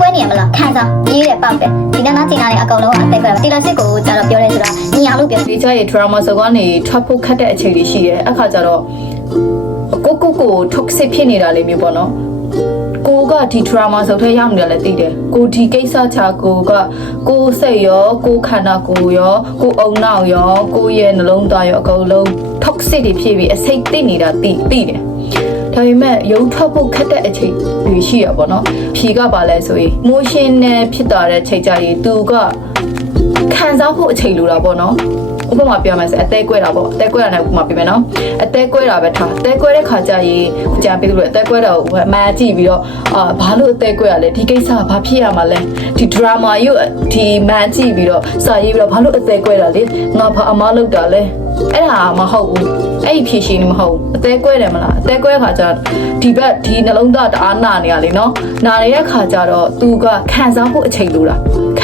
ကွဲနေရမလားခံစားရေးတယ်ပေါက်တယ်ဒီကနေ့ကျင်လာတဲ့အကောင်လုံးကအသက်ကွဲတာတီလာစစ်ကိုကျတော့ပြောရဲဆိုတော့ညီအောင်လို့ပြောဒီကြရဲ့ drama ဆိုကနေထွက်ဖို့ခက်တဲ့အချိန်တွေရှိတယ်အခါကျတော့ကိုကိုကို toxic ဖြစ်နေတာလေးမျိုးပေါ့နော်ကိုကဒီ drama ဆိုထဲရောက်နေတယ်လည်းသိတယ်ကိုဒီကိစ္စချာကိုကကိုစိတ်ရောကိုခန္ဓာကိုယ်ရောကိုအုံနောက်ရောကိုရဲ့နှလုံးသားရောအကုန်လုံး toxic တွေဖြစ်ပြီးအစိတ်သိနေတာသိသိတယ် ဒါပေမဲ့ရုံထွက်ဖို့ခက်တဲ့အချိန်တွေရှိရပါတော့ဖြီကပါလဲဆိုရင် motion နဲ့ဖြစ်တာတဲ့ချိန်ကြရင်သူကခံစားဖို့အချိန်လိုတာပေါ့နော် ဥပမာပြောမယ်ဆိုအသေးကွဲတာပေါ့အသေးကွဲတာနဲ့ဥပမာပြမယ်နော်အသေးကွဲတာပဲထားအသေးကွဲတဲ့ခါကျရင်ကြာပြီးလို့အသေးကွဲတာကိုအမှန်ကြည့်ပြီးတော့အာဘာလို့အသေးကွဲရလဲဒီကိစ္စကဘာဖြစ်ရမှာလဲဒီ drama ရုပ်ဒီမှန်ကြည့်ပြီးတော့စာရေးပြီးတော့ဘာလို့အသေးကွဲတာလဲငါဘာအမားလုပ်တာလဲအဲ့ဒါမဟုတ်ဘူးအဲ့ဒီဖြည့်ရှင်နေမဟုတ်ဘူးအသေးကွဲတယ်မလားအသေးကွဲခါကျဒီဘက်ဒီနှလုံးသားတအားနာနေရလေနော်နာနေတဲ့ခါကျတော့သူကခံစားဖို့အချိန်လိုတာ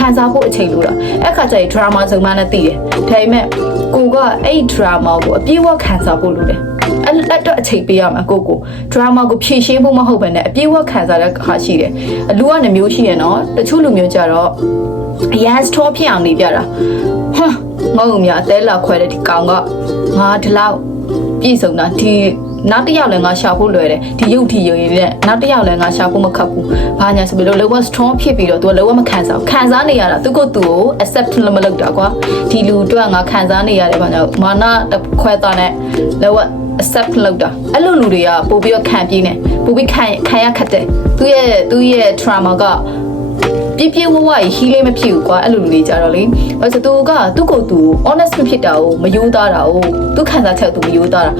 ခံစားဖို့အချိန်လိုတာအဲ့ခါကျရင် drama စုံမနဲ့တည်တယ်ဒါပေမဲ့ကိုကအဲ့ဒီ drama ကိုအပြည့်အဝခံစားဖို့လိုတယ်အဲ့အဲ့တော့အချိန်ပေးရမှာကိုကို drama ကိုဖြည့်ရှင်းဖို့မဟုတ်ဘဲနဲ့အပြည့်အဝခံစားတဲ့ခါရှိတယ်အလူကနေမျိုးရှိရနော်တချို့လူမျိုးကြတော့အရန်စတော့ဖြစ်အောင်နေပြတာဟမ်ငေါ့ုံများအသေးလာခွဲတဲ့ဒီကောင်ကငါဒီလောက်ပြည့်စုံတာဒီ နောက်တစ်ယောက်လည်းငါရှာဖို့လွယ်တယ်ဒီရုပ်ထီရုံရည်နဲ့နောက်တစ်ယောက်လည်းငါရှာဖို့မခက်ဘူးဘာညာဆိုပြီးတော့လောက strong ဖြစ်ပြီးတော့ तू လောကမခံစားဘူးခံစားနေရတာသူကသူ့ကို accept မလုပ်တာကွာဒီလူအတွက်ငါခံစားနေရတယ်ဘာညာမာနတစ်ခွဲသားနဲ့လောက accept လုပ်တာအဲ့လိုလူတွေကပို့ပြီးတော့ခံပြင်းနေပို့ပြီးခံခံရခက်တယ်သူ့ရဲ့သူ့ရဲ့ trauma က ပြပြဝဝဟီးလေးမဖြစ်ဘူးကွာအဲ့လိုလူတွေကြတော့လေဘာလို့သူကသူ့ကိုယ်သူ honest မဖြစ်တာကိုမယိုးသားတာကိုသူခံစားချက်သူမယိုးသားတာ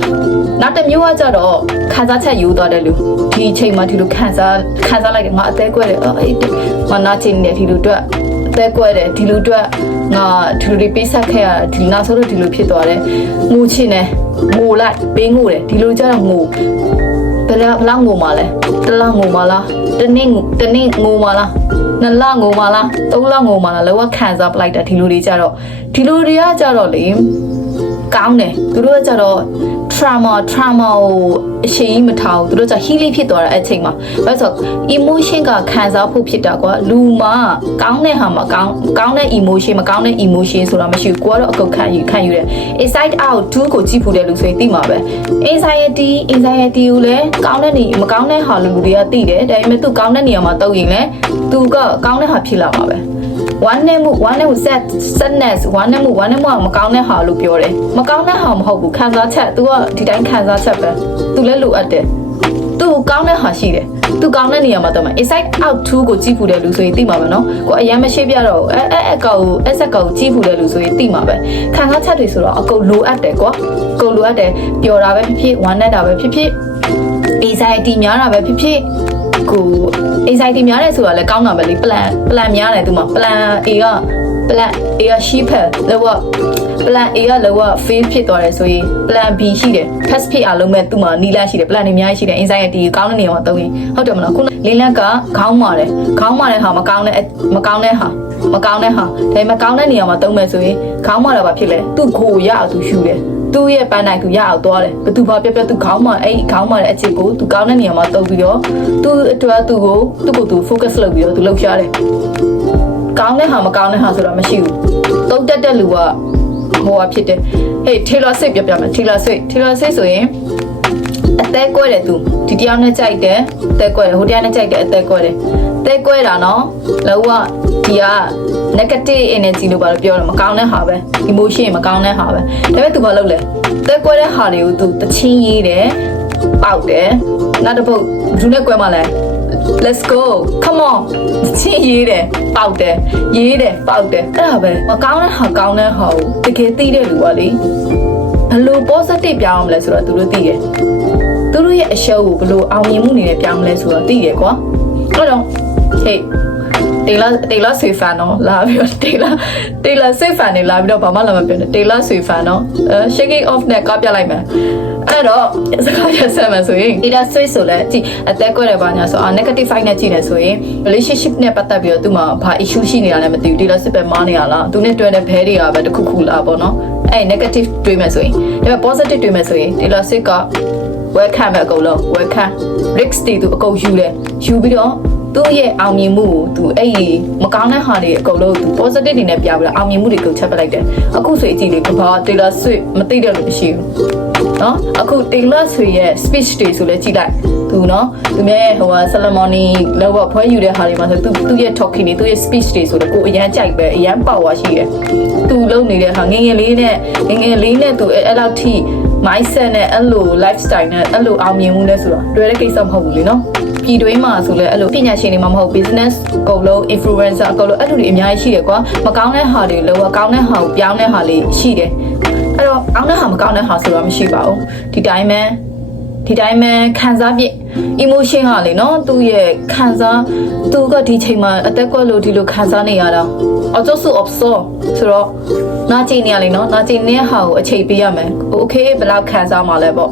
နောက်တစ်မျိုးကကြတော့ခံစားချက်ယိုးသားတယ်လူဒီအချိန်မှာဒီလိုခံစားခံစားလိုက်တယ်ငါအသေးကွဲတယ်အော်အေးမနာချင်းနေဒီလိုအတွက်အသက်ကွဲတယ်ဒီလိုအတွက်ငါဒီလိုတွေပေးဆက်ခဲ့ရတာဒီနောက်ဆုံးတော့ဒီလိုဖြစ်သွားတယ်ငိုချင်တယ်ငိုလိုက်ပေးငိုတယ်ဒီလိုကြတော့ငိုဘယ်လောက်ဘယ်လောက်ငိုမှာလဲတစ်လောက်ငိုမှာလားတစ်နေ့တစ်နေ့ငိုမှာလား နှစ်လငိုမှာလားသုံးလငိုမှာလားလောကခံစားပလိုက်တာဒီလိုတွေကြတော့ဒီလိုတွေကကြတော့လေကောင်းတယ်သူတို့ကကြတော့ trauma trauma ကိုအရှိန်မထားဘူးသူတို့က healing ဖြစ်သွားတာအဲ့ချိန်မှာဘာလို့ဆို emotion ကခံစားဖို့ဖြစ်တာကွာလူမှာကောင်းတဲ့ဟာမှာကောင်းကောင်းတဲ့ emotion မကောင်းတဲ့ emotion ဆိုတာမရှိဘူးကိုကတော့အကုတ်ခံယူခံယူတယ် inside out 2ကိုကြည့်ဖို့တဲ့လူဆိုရင်သိမှာပဲ anxiety anxiety ကိုလည်းကောင်းတဲ့နေမကောင်းတဲ့ဟာလူလူတွေကသိတယ်ဒါပေမဲ့သူကောင်းတဲ့နေရာမှာတုံရင်လည်းသူကကောင်းတဲ့ဟာဖြစ်လာမှာပဲ ဝမ်းနဲ့မှုဝမ်းနဲ့မှု sad sadness ဝမ်းနဲ့မှုဝမ်းနဲ့မှုကမကောင်းတဲ့ဟာလို့ပြောတယ်မကောင်းတဲ့ဟာမဟုတ်ဘူးခံစားချက် तू ကဒီတိုင်းခံစားချက်ပဲ။ तू လည်းလိုအပ်တယ်။ तू ကောင်းတဲ့ဟာရှိတယ်။သူကောင်းတဲ့နေရာမှာတော့မှ inside out 2ကိုကြည့်ဖူးတယ်လူဆိုရင်သိမှာပဲနော်။ကိုအရင်မရှိပြတော့အဲအဲအကောင်ကိုအဆက်ကောင်ကိုကြည့်ဖူးတယ်လူဆိုရင်သိမှာပဲ။ခံစားချက်တွေဆိုတော့အကုန်လိုအပ်တယ်ကွာ။အကုန်လိုအပ်တယ်ပျော်တာပဲဖြစ်ဖြစ်ဝမ်းနက်တာပဲဖြစ်ဖြစ် anxiety များတာပဲဖြစ်ဖြစ် ကို anxiety များတယ်ဆိုတာလည်းကောင်းတာပဲလေ plan plan များတယ်သူမှာ plan A က plan A က sheep လောက plan A ကလောက fail ဖြစ်သွားတယ်ဆိုရင် plan B ရှိတယ် pass ဖြစ်အောင်လုပ်မဲ့သူမှာနီလာရှိတယ် plan တွေအများကြီးရှိတယ် anxiety ကောင်းတဲ့နေရာမှာသုံးရင်ဟုတ်တယ်မလားခုလင်းလက်ကခေါင်းမာတယ်ခေါင်းမာတဲ့ဟာမကောင်းတဲ့မကောင်းတဲ့ဟာမကောင်းတဲ့ဟာဒါပေမဲ့ကောင်းတဲ့နေရာမှာသုံးမဲ့ဆိုရင်ခေါင်းမာတာဘာဖြစ်လဲသူ့ကိုရအောင်သူရှူတယ် သူ့ရဲ့ပန်းနိုင်သူရအောင်သွားတယ်ဘသူဘာပြပြသူခေါင်းမှာအဲ့ခေါင်းမှာတဲ့အချစ်ကိုသူကောင်းတဲ့နေရာမှာတုပ်ပြီးတော့သူ့အတွက်သူ့ကိုသူ့ကိုသူ focus လုပ်ပြီးတော့သူလှုပ်ရှားတယ်ကောင်းတဲ့ဟာမကောင်းတဲ့ဟာဆိုတာမရှိဘူးတုပ်တက်တဲ့လူကဟိုဟာဖြစ်တယ်ဟေး Taylor Swift ပြပြမယ် Taylor Swift Taylor Swift ဆိုရင်အသက်ကွဲတယ်သူဒီတယောက်နဲ့ကြိုက်တယ်အသက်ကွဲတယ်ဟိုတယောက်နဲ့ကြိုက်တယ်အသက်ကွဲတယ် အသက်ကွဲတာနော်လောကဒီက negative energy လို့ပါလို့ပြောတယ်မကောင်းတဲ့ဟာပဲ emotion မကောင်းတဲ့ဟာပဲဒါပေမဲ့ तू ဘာလုပ်လဲအသက်ကွဲတဲ့ဟာတွေကို तू တချင်းရေးတယ်ပေါက်တယ်နောက်တစ်ပုတ်ဘူးနဲ့ကွဲမှလဲ let's go come on ချင်းရေးတယ်ပေါက်တယ်ရေးတယ်ပေါက်တယ်အဲ့ဒါပဲမကောင်းတဲ့ဟာကောင်းတဲ့ဟာကိုတကယ်သိတဲ့လူကလေဘယ်လို positive ပြောင်းအောင်မလဲဆိုတော့သူတို့သိတယ်သူတို့ရဲ့အရှုံးကိုဘယ်လိုအောင်မြင်မှုနေနဲ့ပြောင်းမလဲဆိုတော့သိတယ်ကွာအဲ့တော့ hey တေလာတေလာဆွေဖန်နော်လာပြီးတော့တေလာတေလာဆွေဖန်နေလာပြီးတော့ဘာမှလာမပြောနဲ့တေလာဆွေဖန်နော်အဲ shaking off နဲ့ကပြလိုက်မယ်အဲ့တော့စကားရဆက်မယ်ဆိုရင်တေလာဆွေဆိုလဲကြည့်အသက်ကွက်တယ်ပါညာဆိုအာ negative fight နဲ့ကြည့်နေဆိုရင် relationship နဲ့ပတ်သက်ပြီးတော့သူမှဘာ issue ရှိနေတာလဲမသိဘူးတေလာစစ်ပဲမားနေရလားသူနဲ့တွေ့တဲ့ဘဲတွေကပဲတခုခုလားပေါ့နော်အဲ့ negative တွေးမယ်ဆိုရင်ဒါပေမဲ့ positive တွေးမယ်ဆိုရင်တေလာစစ်က welcome ပဲအကုန်လုံး welcome risk တွေသူအကုန်ယူတယ်ယူပြီးတော့ သူ့ရဲ့အောင်မြင်မှုကိုသူအဲ့ဒီမကောင်းတဲ့ဟာတွေအကုန်လုံးသူ positive တွေနဲ့ပြပြီးတော့အောင်မြင်မှုတွေကိုချက်ပလိုက်တယ်အခုဆိုအကြည့်လေကဘာ Taylor Swift မသိတဲ့လို့မရှိဘူးနော်အခု Taylor Swift ရဲ့ speech တွေဆိုလဲကြည့်လိုက်သူနော်သူမြဲဟိုဟာ ceremony လောက်ဖွဲ့ယူတဲ့ဟာတွေမှာဆိုသူသူ့ရဲ့ talking တွေသူ့ရဲ့ speech တွေဆိုတော့ကိုအရန်ကြိုက်ပဲအရန် power ရှိတယ်သူလုပ်နေတဲ့ဟာငယ်ငယ်လေးနဲ့ငယ်ငယ်လေးနဲ့သူအဲ့လောက်ထိ mindset နဲ့အဲ့လို lifestyle နဲ့အဲ့လိုအောင်မြင်မှုနဲ့ဆိုတော့တွေ့တဲ့ကိစ္စမဟုတ်ဘူးလေနော်ပြည်တွင်းမှာဆိုလဲအဲ့လိုပညာရှင်တွေမှမဟုတ် business အကုန်လုံး influencer အကုန်လုံးအဲ့လိုတွေအများကြီးရှိတယ်ကွာမကောင်းတဲ့ဟာတွေလောကကောင်းတဲ့ဟာကိုပြောင်းတဲ့ဟာလေးရှိတယ်အဲ့တော့ကောင်းတဲ့ဟာမကောင်းတဲ့ဟာဆိုတော့မရှိပါဘူးဒီတိုင်းပဲဒီတိုင်းပဲခံစားပြ emotion ဟာလေနော်သူ့ရဲ့ခံစားသူကဒီချိန်မှာအသက်ကွက်လို့ဒီလိုခံစားနေရတာအကျိုးစု absorb ဆိုတော့ နာကျင်နေရလေနော်နာကျင်နေတဲ့ဟာကိုအချိန်ပေးရမယ် okay ဘယ်လောက်ခံစားမှာလဲပေါ့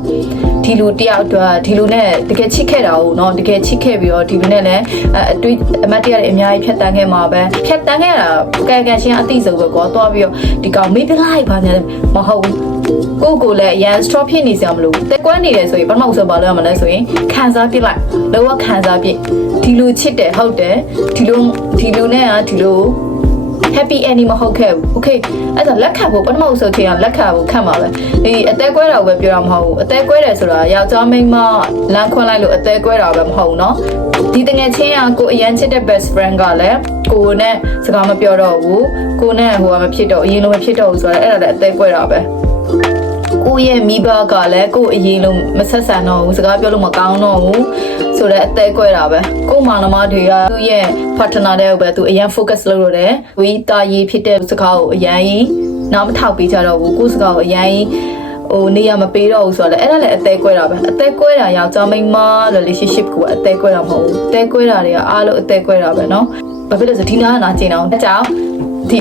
ဒီလူတယောက်အတွက်ဒီလူနဲ့တကယ်ချစ်ခဲ့တာကိုနော်တကယ်ချစ်ခဲ့ပြီးတော့ဒီလူနဲ့လည်းအအတွေ့အမတ်တရတွေအများကြီးဖြတ်တန်းခဲ့မှာပဲဖြတ်တန်းခဲ့တာကဲကဲရှင်းအသိဆုံးပဲကွာသွားပြီးတော့ဒီကောင်မေးပြလိုက်ပါညာမဟုတ်ဘူးကိုယ့်ကိုယ်လည်းအရန် stop ဖြစ်နေစရာမလိုဘူးတက်ကွဲနေတယ်ဆိုရင်ပထမဆုံးဘာလုပ်ရမလဲဆိုရင်ခံစားပြစ်လိုက်လောကခံစားပြစ်ဒီလိုချစ်တယ်ဟုတ်တယ်ဒီလိုဒီလိုနဲ့ကဒီလို happy ending မဟုတ်ခဲ့ဘူး okay အဲ့ဒါလက်ခံဖို့ပထမဆုံးချိန်ကလက်ခံဖို့ခံပါပဲဒီအသက်ကွဲတာကိုပဲပြောတာမဟုတ်ဘူးအသက်ကွဲတယ်ဆိုတာယောက်ျားမိန်းမလမ်းခွန်းလိုက်လို့အသက်ကွဲတာပဲမဟုတ်ဘူးเนาะဒီတငယ်ချင်းကကိုအရန်ချစ်တဲ့ best friend ကလည်းကိုနဲ့စကားမပြောတော့ဘူးကိုနဲ့ဟိုကမဖြစ်တော့အရင်လိုမဖြစ်တော့ဘူးဆိုတော့အဲ့ဒါလည်းအသက်ကွဲတာပဲ ကိုယ့်ရဲ့မိဘကလည်းကိုယ့်အရင်လုံးမဆက်ဆံတော့ဘူးစကားပြောလို့မကောင်းတော့ဘူးဆိုတော့အသေးကွဲတာပဲကိုယ့်မောင်နှမတွေကသူ့ရဲ့ partner တွေကိုပဲသူအရင် focus လုပ်လို့တယ်ဝီတာရေးဖြစ်တဲ့စကားကိုအရင်ကြီးနောက်မထောက်ပေးကြတော့ဘူးကိုယ့်စကားကိုအရင်ကြီးဟိုနေရမပေးတော့ဘူးဆိုတော့လည်းအဲ့ဒါလည်းအသေးကွဲတာပဲအသေးကွဲတာယောက်ျားမိန်းမ relationship ကိုအသေးကွဲတာမဟုတ်ဘူးအသေးကွဲတာတွေကအားလုံးအသေးကွဲတာပဲเนาะဘာဖြစ်လို့ဆိုဒီနာကနာကျင်အောင်အကြောင်း ဒီ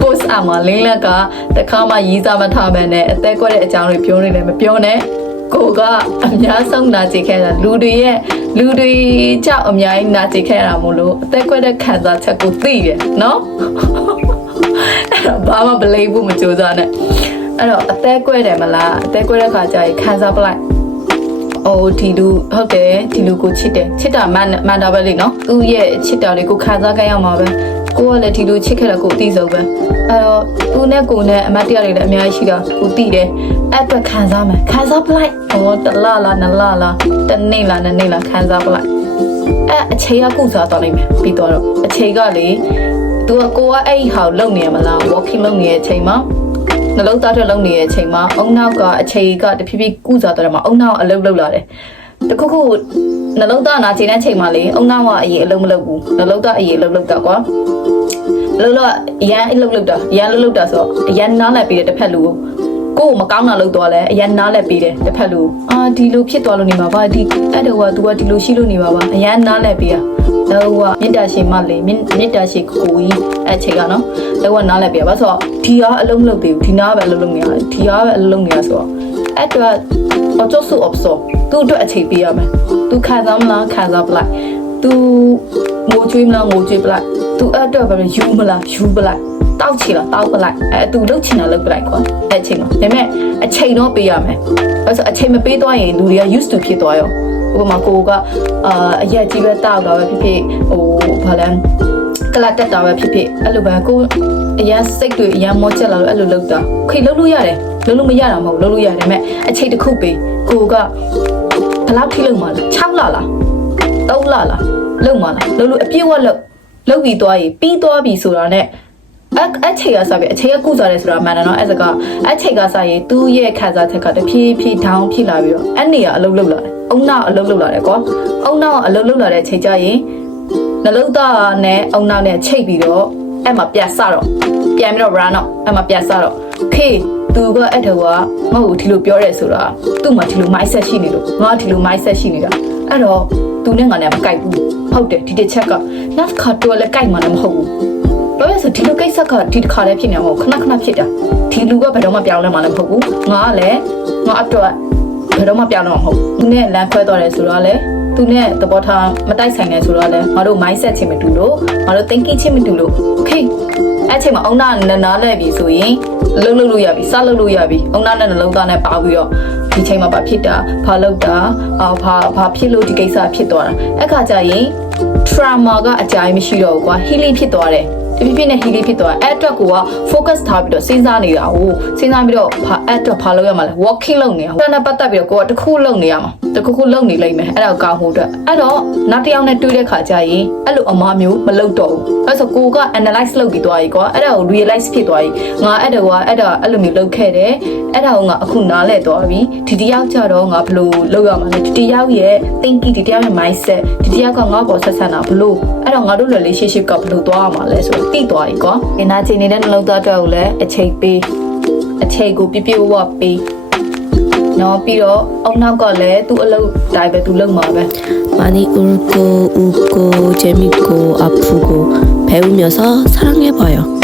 post အမှာလင်းလက်ကတခါမှရီးစားမထားပဲနဲ့အသက်ကွက်တဲ့အကြောင်းတွေပြောနေတယ်မပြောနဲ့ကိုကအများဆုံးနာကျင်ခဲ့တာလူတွေရဲ့လူတွေကြောက်အများကြီးနာကျင်ခဲ့တာမို့လို့အသက်ကွက်တဲ့ခံစားချက်ကိုသိတယ်နော်အဲ့တော့ဘာမှမလိမ့်ဘူးမကြိုးစားနဲ့အဲ့တော့အသက်ကွက်တယ်မလားအသက်ကွက်တဲ့ခါကျရင်ခံစားပလိုက်အိုဒီလူဟုတ်တယ်ဒီလူကိုချစ်တယ်ချစ်တာမှန်မှန်တာပဲလေနော်သူ့ရဲ့ချစ်တာလေးကိုခံစားကြရမှာပဲ ကိုကလည်းဒီလူချစ်ခဲ့တာကိုအသိဆုံးပဲအဲ့တော့သူနဲ့ကိုနဲ့အမတ်တရားတွေလည်းအများကြီးရှိတာကိုသိတယ်အဲ့အတွက်ခံစားမယ်ခံစားပလိုက်ဟောတလလားနလလားတနေ့လားနှစ်နေ့လားခံစားပလိုက်အဲ့အချိန်ကကုစားသွားနိုင်မယ်ပြီးတော့အချိန်ကလေသူကကိုကအဲ့ဒီဟာကိုလုံနေရမလား walking လုံနေတဲ့အချိန်မှာနှလုံးသားထွက်လုံနေတဲ့အချိန်မှာအုံနောက်ကအချိန်ကတဖြည်းဖြည်းကုစားသွားတယ်မှာအုံနောက်အလုံးလုံးလာတယ် တခုခုနှလုံးသားနာကျင်တဲ့အချိန်မှာလေအုံနောက်ကအရင်အလုံးမလုံးဘူးနှလုံးသားအရင်အလုံးလုံးတာကွာလုံးလုံးအရန်အလုံးလုံးတာအရန်လုံးလုံးတာဆိုတော့အရန်နားလက်ပြီးတယ်တစ်ဖက်လူကိုကိုယ်မကောင်းတာလုပ်သွားလဲအရန်နားလက်ပြီးတယ်တစ်ဖက်လူအာဒီလိုဖြစ်သွားလို့နေမှာပါဒီအဲ့တော့က तू ကဒီလိုရှိလို့နေမှာပါအရန်နားလက်ပြီးတာလောကမေတ္တာရှင်မလေးမေတ္တာရှင်ကိုကြီးအဲ့ချိန်ကနော်လောကနားလက်ပြီးပါဆိုတော့ဒီကအလုံးမလုပ်သေးဘူးဒီနားပဲအလုံးလုံးနေရတယ်ဒီကပဲအလုံးလုံးနေရဆိုတော့အဲ့တော့ အကျိုးစု absorb သူ့အတွက်အချိန်ပေးရမယ်သူခံစားမလားခံစားပလိုက်သူငိုကြွေးမလားငိုကြွေးပလိုက်သူအဲ့အတွက်ပဲယူမလားယူပလိုက်တောက်ချင်လားတောက်ပလိုက်အဲသူလှုပ်ချင်တာလှုပ်ပလိုက်ကွာအဲ့အချိန်မှာဒါပေမဲ့အချိန်တော့ပေးရမယ်အဲ့ဆိုအချိန်မပေးသွားရင်လူတွေက used to ဖြစ်သွားရောဥပမာကိုကအာအရက်ကြီးပဲတောက်တာပဲဖြစ်ဖြစ်ဟိုဘာလဲကလတ်တက်တာပဲဖြစ်ဖြစ်အဲ့လိုပဲကိုအရန်စိတ်တွေအရန်မောချက်လာလို့အဲ့လိုလှုပ်တာခေလှုပ်လို့ရတယ် လှုပ်လို့မရတာမဟုတ်လှုပ်လို့ရတယ်ဒါပေမဲ့အချိန်တစ်ခုပေးကိုကဘယ်လောက်ထိလှုပ်မှာလဲ6လလား3လလားလှုပ်မှာလားလှုပ်လို့အပြည့်ဝလှုပ်လှုပ်ပြီးသွားရင်ပြီးသွားပြီဆိုတာနဲ့အဲ့အဲ့ချိန်ကစပြီအချိန်ကကုစားတယ်ဆိုတာမှန်တယ်နော်အဲ့စကအဲ့ချိန်ကစရင်သူ့ရဲ့ခံစားချက်ကတဖြည်းဖြည်း down ဖြစ်လာပြီးတော့အဲ့နေကအလုံးလုံးလာတယ်အုံနောက်အလုံးလုံးလာတယ်ကွာအုံနောက်အလုံးလုံးလာတဲ့အချိန်ကျရင်နှလုံးသားနဲ့အုံနောက်နဲ့ချိတ်ပြီးတော့အဲ့မှာပြတ်စတော့ပြန်ပြီးတော့ run တော့အဲ့မှာပြတ်စတော့ okay သူကအဲ့ထောကငါ့ကိုဒီလိုပြောရဲဆိုတာသူ့မှာဒီလို mindset ရှိနေလို့ငါဒီလို mindset ရှိနေတာအဲ့တော့သူနဲ့ငါနဲ့မကိုက်ဘူးဟုတ်တယ်ဒီတစ်ချက်ကနောက်ခါတော့လည်းကိုက်မှလည်းမဟုတ်ဘူးတော့ရဆိုဒီလိုကိစ္စကဒီတစ်ခါလေးဖြစ်နေမှာမဟုတ်ခဏခဏဖြစ်တာဒီလူကဘယ်တော့မှပြောင်းလဲမှာလည်းမဟုတ်ဘူးငါကလည်းငါအတွက်ဘယ်တော့မှပြောင်းလဲမှာမဟုတ်ဘူးသူနဲ့လမ်းခွဲသွားတယ်ဆိုတော့လေသူနဲ့သဘောထားမတိုက်ဆိုင်နဲ့ဆိုတော့လေငါတို့ mindset ချင်းမတူလို့ငါတို့ thinking ချင်းမတူလို့ okay အဲ့ချိန်မှာအုံနာနနာလဲပြီဆိုရင်လှုပ်လှုပ်လို့ရပြီစလှုပ်လို့ရပြီအုံနာနဲ့နှလုံးသားနဲ့ပါပြီးတော့ဒီချိန်မှာဘာဖြစ်တာဘာလုပ်တာအာဘာဘာဖြစ်လို့ဒီကိစ္စဖြစ်သွားတာအဲ့ခါကျရင် trauma ကအကြိုင်မရှိတော့ဘူးကွာ healing ဖြစ်သွားတယ် တဖြည်းဖြည်းနဲ့ healing ဖြစ်သွားအဲ့အတွက်ကိုက focus ထားပြီးတော့စဉ်းစားနေတာဟိုစဉ်းစားပြီးတော့ဘာအဲ့အတွက်ဘာလုပ်ရမှာလဲ walking လုပ်နေရအောင်အဲ့ဒါပတ်သက်ပြီးတော့ကိုကတစ်ခုလုပ်နေရမှာတစ်ခုခုလုပ်နေလိမ့်မယ်အဲ့ဒါကိုကောင်းဖို့အတွက်အဲ့တော့နောက်တစ်ယောက်နဲ့တွေ့တဲ့ခါကျရင်အဲ့လိုအမားမျိုးမလုပ်တော့ဘူးအဲ့ဆိုကိုက analyze လုပ်ပြီးသွားပြီကွာအဲ့ဒါကို realize ဖြစ်သွားပြီငါအဲ့ဒါကအဲ့ဒါအဲ့လိုမျိုးလုပ်ခဲ့တယ်အဲ့ဒါကိုငါအခုနားလဲသွားပြီဒီတယောက်ကြတော့ငါဘယ်လိုလုပ်ရမှာလဲဒီတယောက်ရဲ့ thinking ဒီတယောက်ရဲ့ mindset ဒီတယောက်ကငါ့ပေါ်ဆက်ဆံတာဘယ်လိုအဲ့တော့ငါတို့ relationship ကဘယ်လိုသွားရမှာလဲဆိုတော့သိသွားပြီကွာဒီနာချိန်နေတဲ့နှလုံးသားအတွက်ကိုလည်းအချိန်ပေးအချိန်ကိုပြပြဝဝပေးနော်ပြီးတော့အုံနောက်ကလည်းသူ့အလုပ်တိုင်းပဲသူလုပ်မှာပဲ 많이 울고 웃고 재밌고 아프고 배우면서 사랑해봐요.